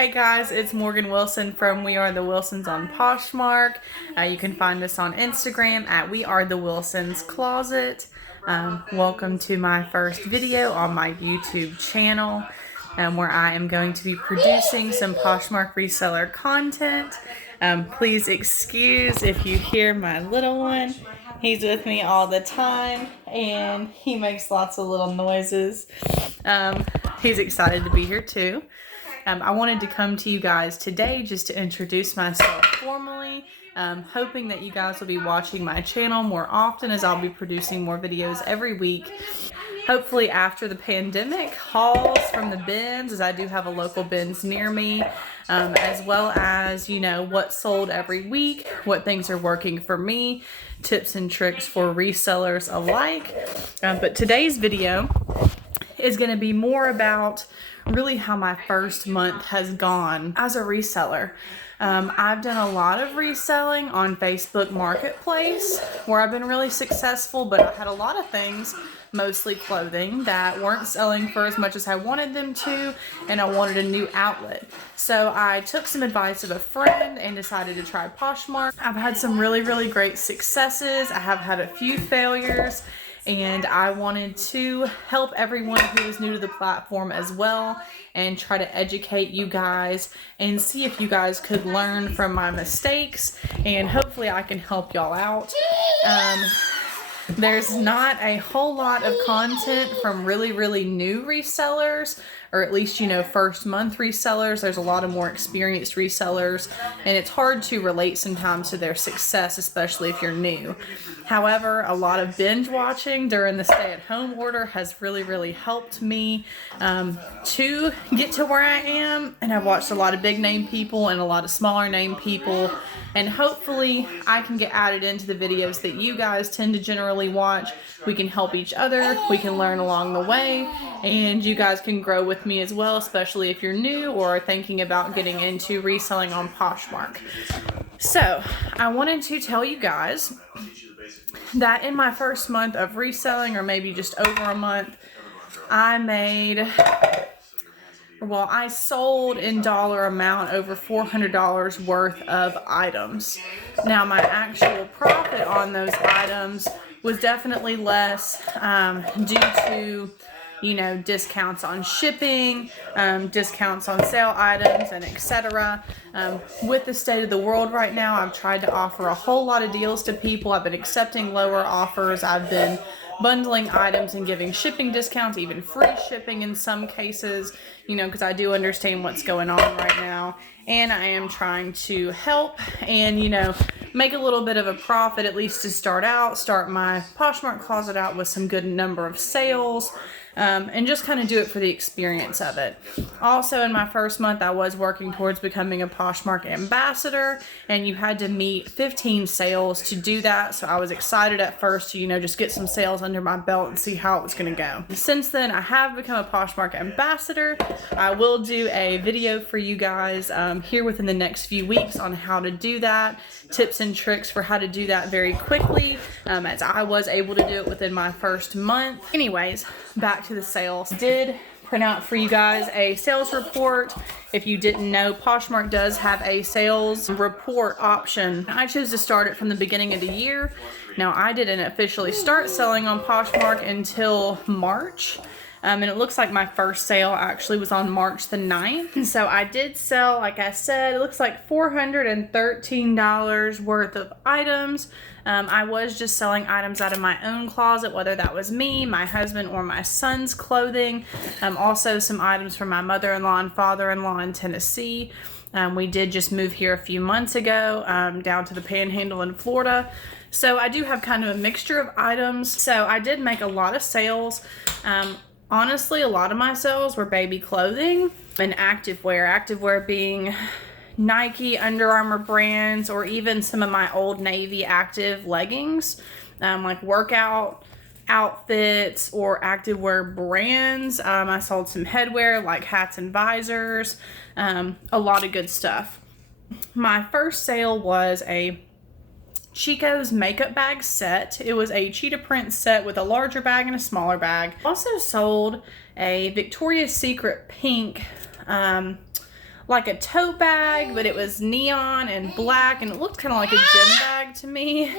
Hey guys, it's Morgan Wilson from We Are the Wilsons on Poshmark. You can find us on Instagram at We Are the Wilsons Closet. Welcome to my first video on my YouTube channel where I am going to be producing some Poshmark reseller content. Please excuse if you hear my little one. He's with me all the time and he makes lots of little noises. He's excited to be here too. I wanted to come to you guys today just to introduce myself formally, hoping that you guys will be watching my channel more often as I'll be producing more videos every week. Hopefully after the pandemic, hauls from the bins, as I do have a local bins near me, as well as, you know, what's sold every week, what things are working for me, tips and tricks for resellers alike. But today's video is going to be more about really how my first month has gone as a reseller. I've done a lot of reselling on Facebook Marketplace where I've been really successful, but I had a lot of things, mostly clothing, that weren't selling for as much as I wanted them to, and I wanted a new outlet. So I took some advice of a friend and decided to try Poshmark. I've had some really great successes. I have had a few failures, and I wanted to help everyone who is new to the platform as well and try to educate you guys and see if you guys could learn from my mistakes, and hopefully I can help y'all out. There's not a whole lot of content from really new resellers, or at least, you know, first month resellers. There's a lot of more experienced resellers, and it's hard to relate sometimes to their success, especially if you're new. However, a lot of binge watching during the stay-at-home order has really helped me to get to where I am, and I've watched a lot of big name people and a lot of smaller name people, and hopefully I can get added into the videos that you guys tend to generally watch. We can help each other, we can learn along the way, and you guys can grow with me as well, especially if you're new or are thinking about getting into reselling on Poshmark. So I wanted to tell you guys that in my first month of reselling, or maybe just over a month, I sold in dollar amount over $400 worth of items. Now my actual profit on those items was definitely less due to, you know, discounts on shipping, discounts on sale items, and etc. With the state of the world right now, I've tried to offer a whole lot of deals to people. I've been accepting lower offers. I've been bundling items and giving shipping discounts, even free shipping in some cases, you know, because I do understand what's going on right now. And I am trying to help and, you know, make a little bit of a profit, at least to start my Poshmark closet out with some good number of sales. And just kind of do it for the experience of it. Also, in my first month, I was working towards becoming a Poshmark ambassador, and you had to meet 15 sales to do that. So I was excited at first to, you know, just get some sales under my belt and see how it was going to go. Since then, I have become a Poshmark ambassador. I will do a video for you guys here within the next few weeks on how to do that, tips and tricks for how to do that very quickly, as I was able to do it within my first month. Anyways, back to the sales. I did print out for you guys a sales report. If you didn't know, Poshmark does have a sales report option. I chose to start it from the beginning of the year. Now, I didn't officially start selling on Poshmark until March. And it looks like my first sale actually was on March the 9th. And so I did sell, like I said, it looks like $413 worth of items. I was just selling items out of my own closet, whether that was me, my husband, or my son's clothing. Also some items from my mother-in-law and father-in-law in Tennessee. We did just move here a few months ago, down to the Panhandle in Florida. So I do have kind of a mixture of items. So I did make a lot of sales. Honestly, a lot of my sales were baby clothing and activewear. Activewear being Nike, Under Armour brands, or even some of my Old Navy active leggings, like workout outfits or activewear brands. I sold some headwear like hats and visors, a lot of good stuff. My first sale was a Chico's makeup bag set. It was a cheetah print set with a larger bag and a smaller bag. Also sold a Victoria's Secret pink like a tote bag, but it was neon and black, and it looked kind of like a gym bag to me.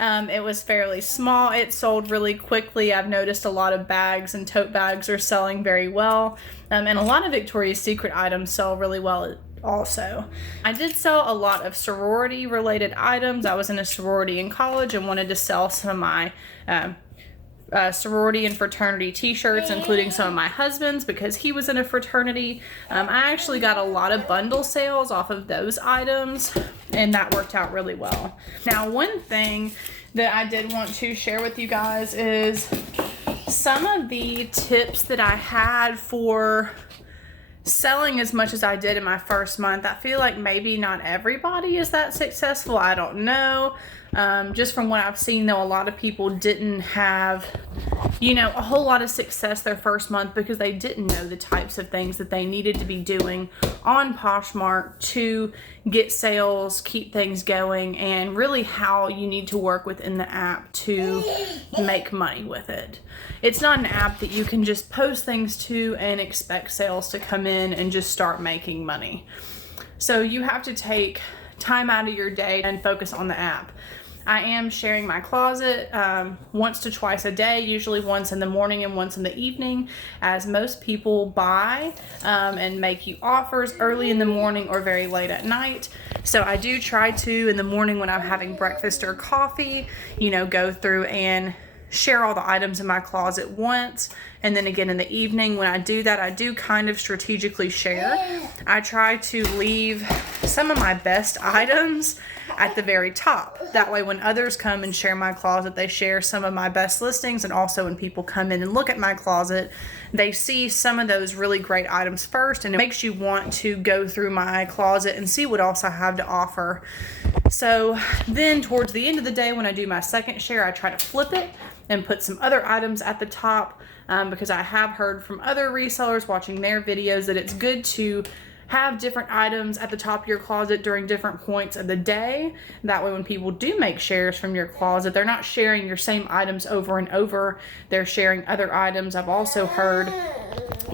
It was fairly small. It sold really quickly. I've noticed a lot of bags and tote bags are selling very well, and a lot of Victoria's Secret items sell really well also. I did sell a lot of sorority related items. I was in a sorority in college and wanted to sell some of my sorority and fraternity t-shirts, including some of my husband's because he was in a fraternity. I actually got a lot of bundle sales off of those items, and that worked out really well. Now, one thing that I did want to share with you guys is some of the tips that I had for selling as much as I did in my first month. I feel like maybe not everybody is that successful. I don't know. Just from what I've seen, though, a lot of people didn't have, you know, a whole lot of success their first month because they didn't know the types of things that they needed to be doing on Poshmark to get sales, keep things going, and really how you need to work within the app to make money with it. It's not an app that you can just post things to and expect sales to come in and just start making money. So you have to take time out of your day and focus on the app. I am sharing my closet once to twice a day, usually once in the morning and once in the evening, as most people buy and make you offers early in the morning or very late at night. So I do try to, in the morning when I'm having breakfast or coffee, you know, go through and share all the items in my closet once, and then again in the evening when I do that, I do kind of strategically share. I try to leave some of my best items at the very top. That way when others come and share my closet, they share some of my best listings, and also when people come in and look at my closet, they see some of those really great items first, and it makes you want to go through my closet and see what else I have to offer. So then towards the end of the day when I do my second share, I try to flip it and put some other items at the top because I have heard from other resellers watching their videos that it's good to have different items at the top of your closet during different points of the day. That way when people do make shares from your closet, they're not sharing your same items over and over. They're sharing other items. I've also heard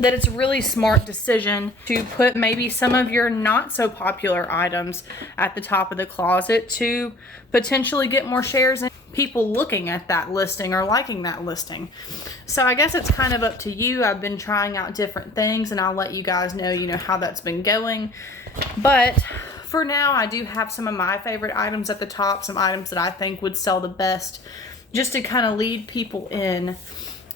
that it's a really smart decision to put maybe some of your not so popular items at the top of the closet to potentially get more shares and people looking at that listing or liking that listing. So I guess it's kind of up to you. I've been trying out different things, and I'll let you guys know, you know, how that's been going. But for now, I do have some of my favorite items at the top, some items that I think would sell the best, just to kind of lead people in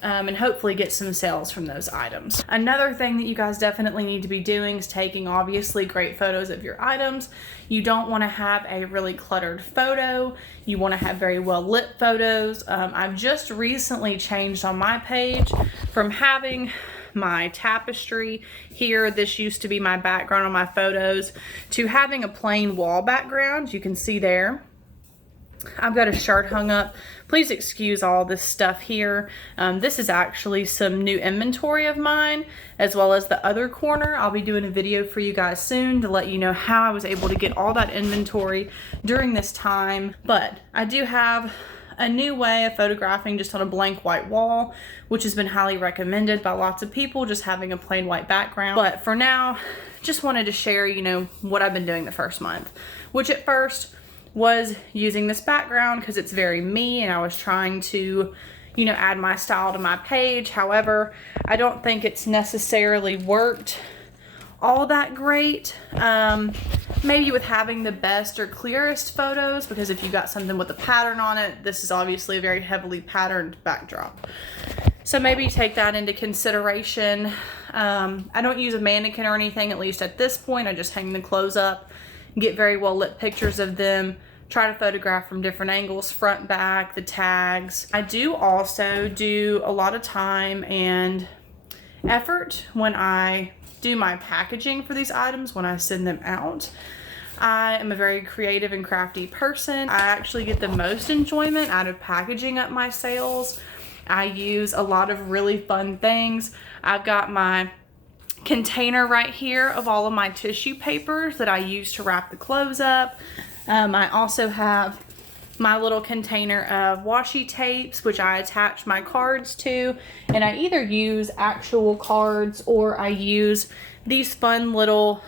and hopefully get some sales from those items. Another thing that you guys definitely need to be doing is taking obviously great photos of your items. You don't want to have a really cluttered photo. You want to have very well lit photos. I've just recently changed on my page from having my tapestry here, this used to be my background on my photos, to having a plain wall background. You can see there I've got a shirt hung up. Please excuse all this stuff here. This is actually some new inventory of mine, as well as the other corner. I'll be doing a video for you guys soon to let you know how I was able to get all that inventory during this time. But I do have a new way of photographing just on a blank white wall, which has been highly recommended by lots of people, just having a plain white background. But for now, just wanted to share, you know, what I've been doing the first month, which at first was using this background because it's very me, and I was trying to, you know, add my style to my page. However, I don't think it's necessarily worked all that great. Maybe with having the best or clearest photos, because if you got something with a pattern on it, this is obviously a very heavily patterned backdrop. So maybe take that into consideration. I don't use a mannequin or anything, at least at this point. I just hang the clothes up, get very well lit pictures of them, try to photograph from different angles, front, back, the tags. I do also do a lot of time and effort when I do my packaging for these items, when I send them out. I am a very creative and crafty person. I actually get the most enjoyment out of packaging up my sales. I use a lot of really fun things. I've got my container right here of all of my tissue papers that I use to wrap the clothes up. I also have my little container of washi tapes, which I attach my cards to, and I either use actual cards or I use these fun little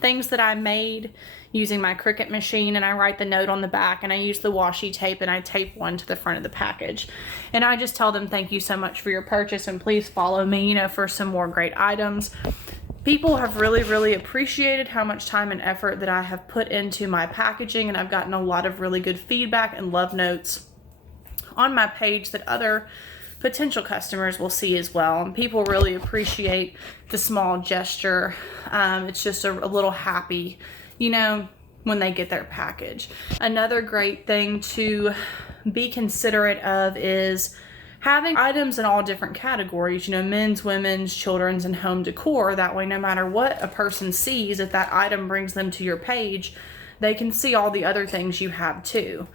things that I made using my Cricut machine, and I write the note on the back, and I use the washi tape, and I tape one to the front of the package. And I just tell them thank you so much for your purchase, and please follow me, you know, for some more great items. People have really appreciated how much time and effort that I have put into my packaging, and I've gotten a lot of really good feedback and love notes on my page that other potential customers will see as well. And people really appreciate the small gesture. It's just a little happy, you know, when they get their package. Another great thing to be considerate of is having items in all different categories, you know, men's, women's, children's, and home decor. That way, no matter what a person sees, if that item brings them to your page, they can see all the other things you have too.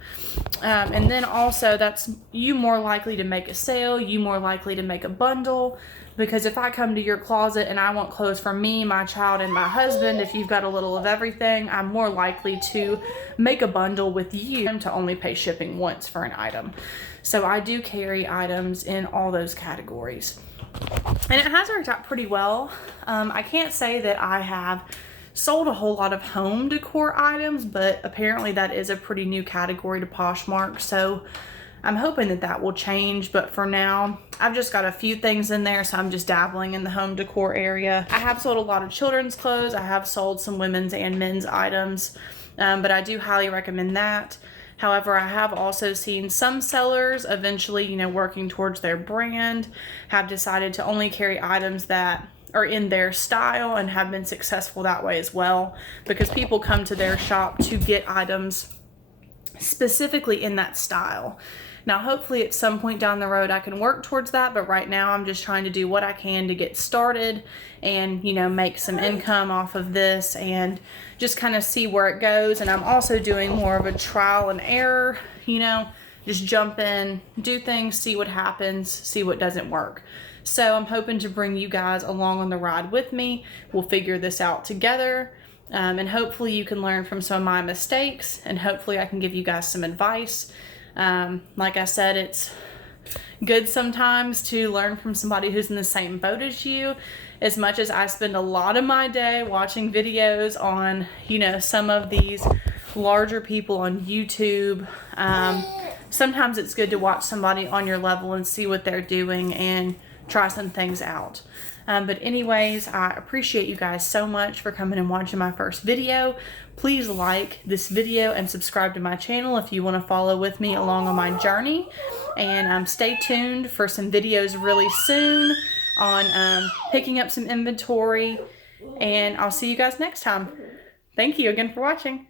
And then also, that's you more likely to make a sale, you more likely to make a bundle, because if I come to your closet and I want clothes for me, my child, and my husband, if you've got a little of everything, I'm more likely to make a bundle with you to only pay shipping once for an item. So I do carry items in all those categories. And it has worked out pretty well. I can't say that I have sold a whole lot of home decor items, but apparently that is a pretty new category to Poshmark, so I'm hoping that that will change. But for now, I've just got a few things in there, so I'm just dabbling in the home decor area. I have sold a lot of children's clothes. I have sold some women's and men's items, but I do highly recommend that. However, I have also seen some sellers eventually, you know, working towards their brand, have decided to only carry items that are in their style and have been successful that way as well, because people come to their shop to get items specifically in that style. Now, hopefully at some point down the road I can work towards that, but right now I'm just trying to do what I can to get started and, you know, make some income off of this and just kind of see where it goes. And I'm also doing more of a trial and error, you know, just jump in, do things, see what happens, see what doesn't work. So I'm hoping to bring you guys along on the ride with me. We'll figure this out together. And hopefully you can learn from some of my mistakes, and hopefully I can give you guys some advice. Like I said, it's good sometimes to learn from somebody who's in the same boat as you. As much as I spend a lot of my day watching videos on, you know, some of these larger people on YouTube, sometimes it's good to watch somebody on your level and see what they're doing and try some things out. But anyways, I appreciate you guys so much for coming and watching my first video. Please like this video and subscribe to my channel if you want to follow with me along on my journey. And stay tuned for some videos really soon on picking up some inventory. And I'll see you guys next time. Thank you again for watching.